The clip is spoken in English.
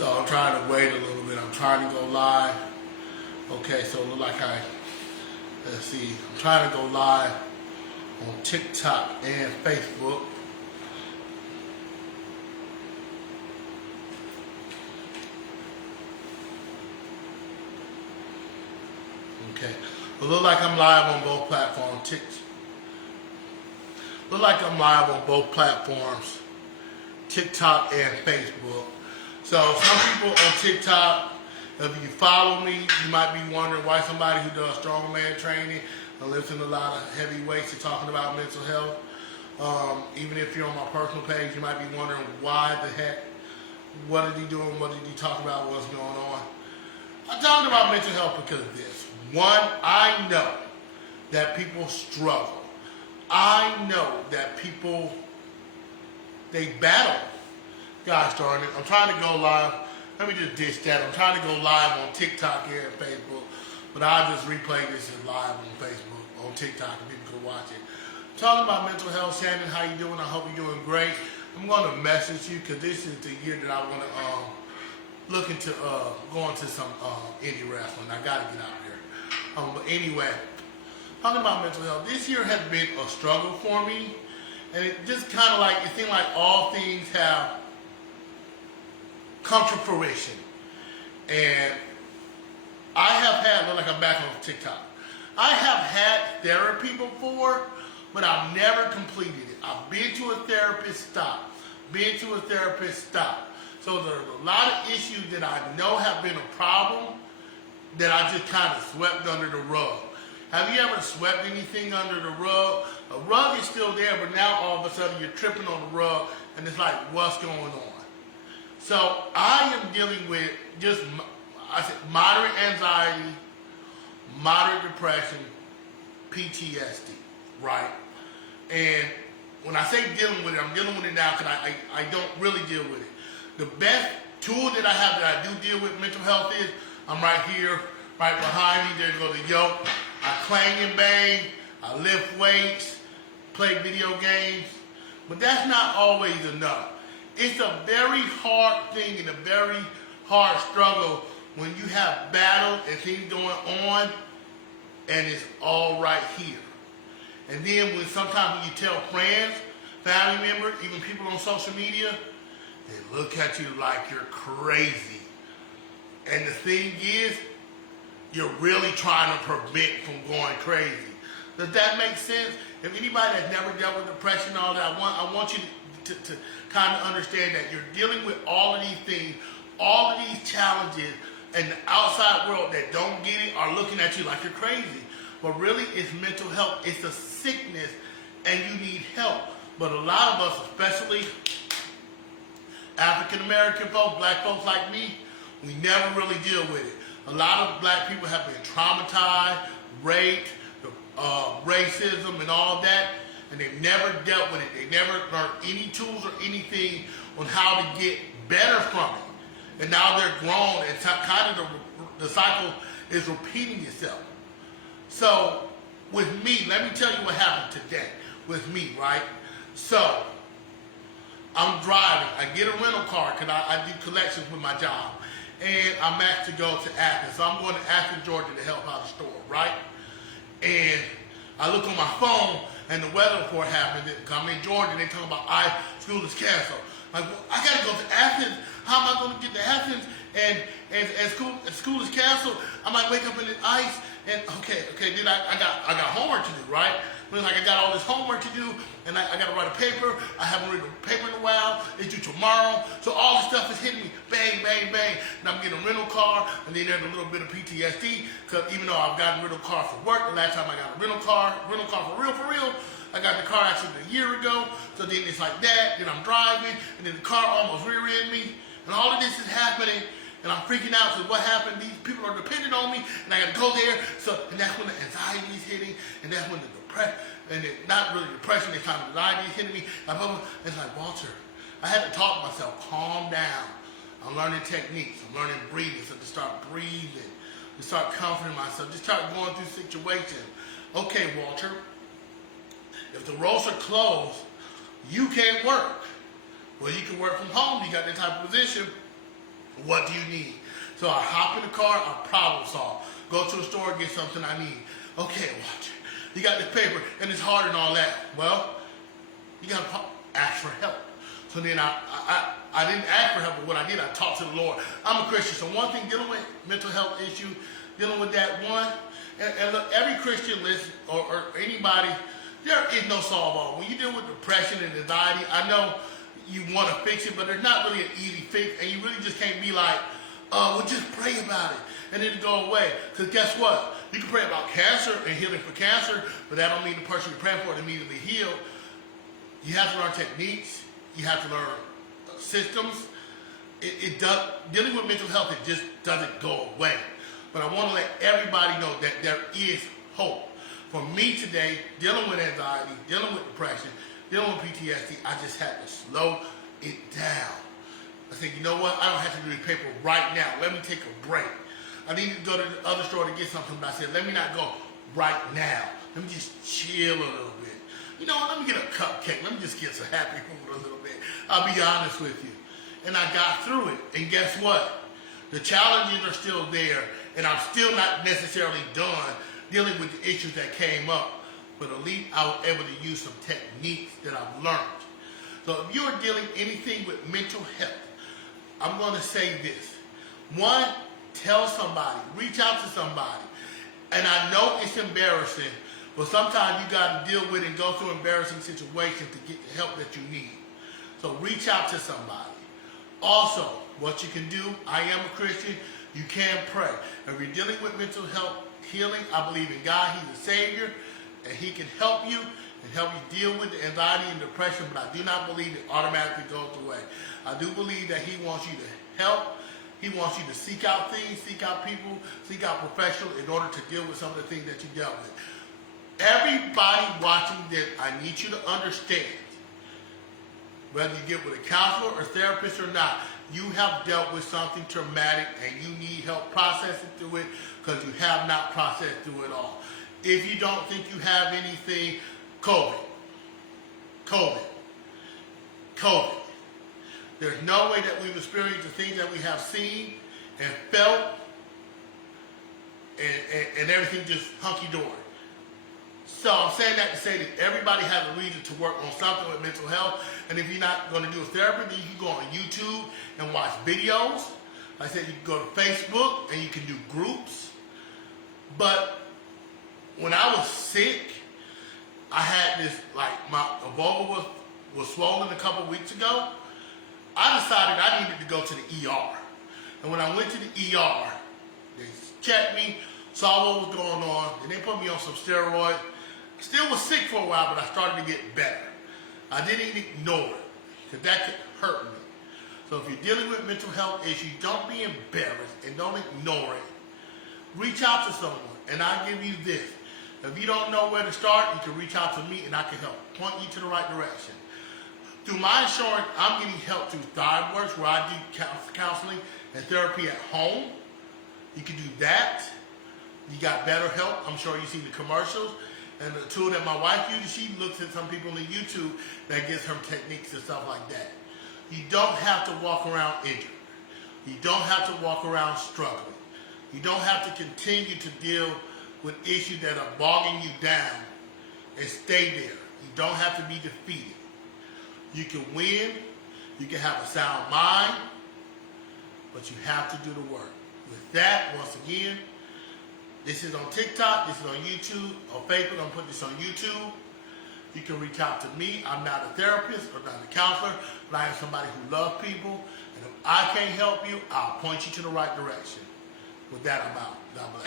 So I'm trying to wait a little bit. I'm trying to go live. Okay, so it look like let's see. I'm trying to go live on TikTok and Facebook. Okay, it look like I'm live on both platforms. Look like I'm live on both platforms, TikTok and Facebook. So some people on TikTok, if you follow me, you might be wondering why somebody who does strongman training and lifts in a lot of heavy weights is talking about mental health. Even if you're on my personal page, you might be wondering why the heck, what is he doing, what did he talk about, what's going on. I'm talking about mental health because of this. One, I know that people struggle. I know that people, they battle. Gosh darn it, I'm trying to go live. Let me just ditch that. I'm trying to go live on TikTok here and Facebook, but I'll just replay this as live on Facebook, on TikTok, and people can watch it. I'm talking about mental health. Shannon, how you doing? I hope you're doing great. I'm going to message you because this is the year that I want to look into going to some indie wrestling. I got to get out here. But anyway, talking about mental health, this year has been a struggle for me, and it just kind of like, it seems like all things have come to fruition. And I have had, look like I'm back on TikTok, I have had therapy before, but I've never completed it. I've been to a therapist, stop. Been to a therapist, stop. So there's a lot of issues that I know have been a problem that I just kind of swept under the rug. Have you ever swept anything under the rug? A rug is still there, but now all of a sudden you're tripping on the rug, and it's like, what's going on? So I am dealing with just, I said, moderate anxiety, moderate depression, PTSD, right? And when I say dealing with it, I'm dealing with it now because I don't really deal with it. The best tool that I have that I do deal with mental health is, I'm right here, right behind me, there goes the yoke. I clang and bang, I lift weights, play video games, but that's not always enough. It's a very hard thing and a very hard struggle when you have battles and things going on and it's all right here. And then sometimes when you tell friends, family members, even people on social media, they look at you like you're crazy. And the thing is, you're really trying to prevent from going crazy. Does that make sense? If anybody that's never dealt with depression and all that, I want you to kind of understand that you're dealing with all of these things, all of these challenges, and the outside world that don't get it are looking at you like you're crazy. But really, it's mental health. It's a sickness, and you need help. But a lot of us, especially African American folks, black folks like me, we never really deal with it. A lot of black people have been traumatized, raped, racism, and all that, and they've never dealt with it. They never learned any tools or anything on how to get better from it. And now they're grown, and kind of the cycle is repeating itself. So with me, let me tell you what happened today with me, right? So I'm driving. I get a rental car because I do collections with my job. And I'm asked to go to Athens. So I'm going to Athens, Georgia to help out the store, right? And I look on my phone and the weather report happened. I'm in Georgia and they talking about school is canceled. Like, well, I got to go to Athens. How am I going to get to Athens? And school is canceled. I might wake up in the ice and okay. Then I got homework to do, right? But like I got all this homework to do, and I got to write a paper. I haven't written a paper in a while. It's due tomorrow, so all this stuff is hitting me, bang, bang, bang. And I'm getting a rental car, and then there's a little bit of PTSD because even though I've gotten a rental car for work, the last time I got a rental car for real. I got the car actually a year ago, so then it's like that. Then I'm driving, and then the car almost rear-ended me, and all of this is happening. And I'm freaking out because what happened, these people are dependent on me, and I got to go there. So, and that's when the anxiety is hitting, and that's when the depression, and not really depression, it's kind of anxiety is hitting me. It's like, Walter, I had to talk to myself, calm down. I'm learning techniques, I'm learning breathing, so to start breathing, to start comforting myself, just start going through situations. Okay, Walter, if the roads are closed, you can't work. Well, you can work from home, you got that type of position. What do you need? So I hop in the car, I problem solve. Go to the store, get something I need. Okay, watch. You got the paper, and it's hard and all that. Well, you got to ask for help. So then I didn't ask for help, but what I did, I talked to the Lord. I'm a Christian, so one thing, dealing with mental health issues, dealing with that one, and look, every Christian listen, or anybody, there is no solve all. When you deal with depression and anxiety, I know you want to fix it, but there's not really an easy fix, and you really just can't be like, well, just pray about it, and it'll go away. Because guess what? You can pray about cancer and healing for cancer, but that don't mean the person you're praying for is immediately healed. You have to learn techniques. You have to learn systems. Dealing with mental health, it just doesn't go away. But I want to let everybody know that there is hope. For me today, dealing with anxiety, dealing with depression, dealing with PTSD, I just had to slow it down. I said, you know what? I don't have to do the paper right now. Let me take a break. I needed to go to the other store to get something, but I said, let me not go right now. Let me just chill a little bit. You know what? Let me get a cupcake. Let me just get some happy food a little bit. I'll be honest with you. And I got through it. And guess what? The challenges are still there, and I'm still not necessarily done dealing with the issues that came up. But at least I was able to use some techniques that I've learned. So if you're dealing anything with mental health, I'm going to say this. One, tell somebody. Reach out to somebody. And I know it's embarrassing, but sometimes you got to deal with and go through embarrassing situations to get the help that you need. So reach out to somebody. Also, what you can do, I am a Christian, you can pray. If you're dealing with mental health healing, I believe in God. He's a Savior, and He can help you and help you deal with the anxiety and depression, but I do not believe it automatically goes away. I do believe that He wants you to help. He wants you to seek out things, seek out people, seek out professionals in order to deal with some of the things that you dealt with. Everybody watching this, I need you to understand, whether you get with a counselor or therapist or not, you have dealt with something traumatic and you need help processing through it because you have not processed through it all. If you don't think you have anything, COVID. There's no way that we've experienced the things that we have seen and felt and everything just hunky-dory. So I'm saying that to say that everybody has a reason to work on something with mental health. And if you're not going to do a therapy, then you can go on YouTube and watch videos. Like I said, you can go to Facebook and you can do groups. But when I was sick, I had this, like my vulva was swollen a couple weeks ago. I decided I needed to go to the ER. And when I went to the ER, they checked me, saw what was going on, and they put me on some steroids. I still was sick for a while, but I started to get better. I didn't ignore it, because that could hurt me. So if you're dealing with mental health issues, don't be embarrassed and don't ignore it. Reach out to someone, and I'll give you this. If you don't know where to start, you can reach out to me, and I can help point you to the right direction. Through my insurance, I'm getting help through ThriveWorks, where I do counseling and therapy at home. You can do that. You got BetterHelp. I'm sure you've seen the commercials. And the tool that my wife uses, she looks at some people on YouTube that gives her techniques and stuff like that. You don't have to walk around injured. You don't have to walk around struggling. You don't have to continue to deal with issues that are bogging you down and stay there. You don't have to be defeated. You can win. You can have a sound mind, but you have to do the work. With that, once again, this is on TikTok, this is on YouTube, on Facebook. I'm going to put this on YouTube. You can reach out to me. I'm not a therapist or not a counselor, but I am somebody who loves people. And if I can't help you, I'll point you to the right direction. With that, I'm out. God bless.